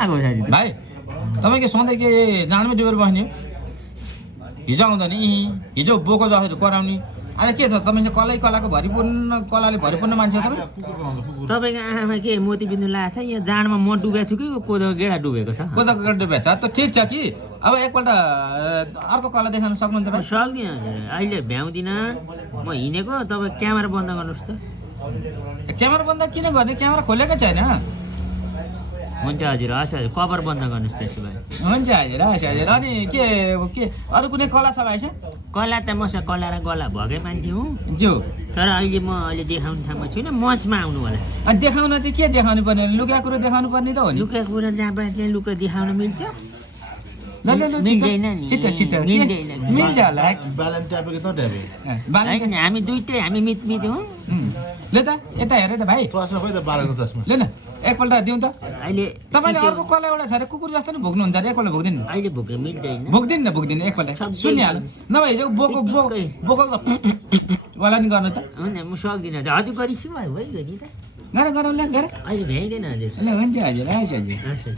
आएको साथी भाइ तपाईँ के सधैँ के जाँडमै डुबेर बस्ने हो हिजो आउँदा नि हिजो बोको जसरी कराउने अहिले के छ तपाईँ चाहिँ कलाको कलाले भरिपूर्ण मान्छे हो तपाईँ तपाईँको आँखामा के मोतीबिन्दु लागेको छ यहाँ जाँडमा म डुबेको छु कि कोदोको गेडा डुबेको छ कोदाको डुबेको छ त ठिक छ कि अब एकपल्ट अर्को कला देखाउन सक्नुहुन्छ भाइ सक्दिनँ हजुर अहिले भ्याउँदिनँ म हिँडेको तपाईँ क्यामेरा बन्द गर्नुहोस् त क्यामेरा बन्द किन गर्ने क्यामेरा खोलेकै छैन हुन्छ हजुर हस् हजुर कभर बन्द गर्नुहोस् त्यसो भए हुन्छ हजुर हस् हजुर अनि के अरू कुनै कला छ भाइ कला त मसँग कला र गला भएकै मान्छे हुँ ज्यू तर अहिले म अहिले देखाउने ठाउँमा छुइनँ मञ्चमा आउनु होला अनि देखाउन चाहिँ के देखाउनु पर्ने लुगा कुरो देखाउनु पर्ने त हो नि लुका कुरा जहाँ पाए त्यहाँ लुका देखाउन मिल्छ ल मिल्दैन नि छिटो छिटो मिल्दैन मिल्छ होला बालन ट्यापेको त ट्यापे होइन हामी दुइटै हामी मित हौँ ल त यता हेर त भाइ चस्मा खोइ त बालनको चस्मा ल न एकपल्ट दिउँ त अहिले तपाईँले अर्को कला एउटा छ अरे कुकुर जस्तो नि भोग्नुहुन्छ अरे एकपल्ट भोग्दिनु अहिले भोग्न मिल्दैन भोग्दिनु एकपल्ट सुनिहाल्नु नभए हिजो बोको वाला नि गर्नु त हुन्छ म सक्दिनँ हजुर गरिस् भयो भइगयो नि त गर ल गर अहिले भ्याइँदैन हजुर ल हुन्छ हजुर हस् हजुर हस्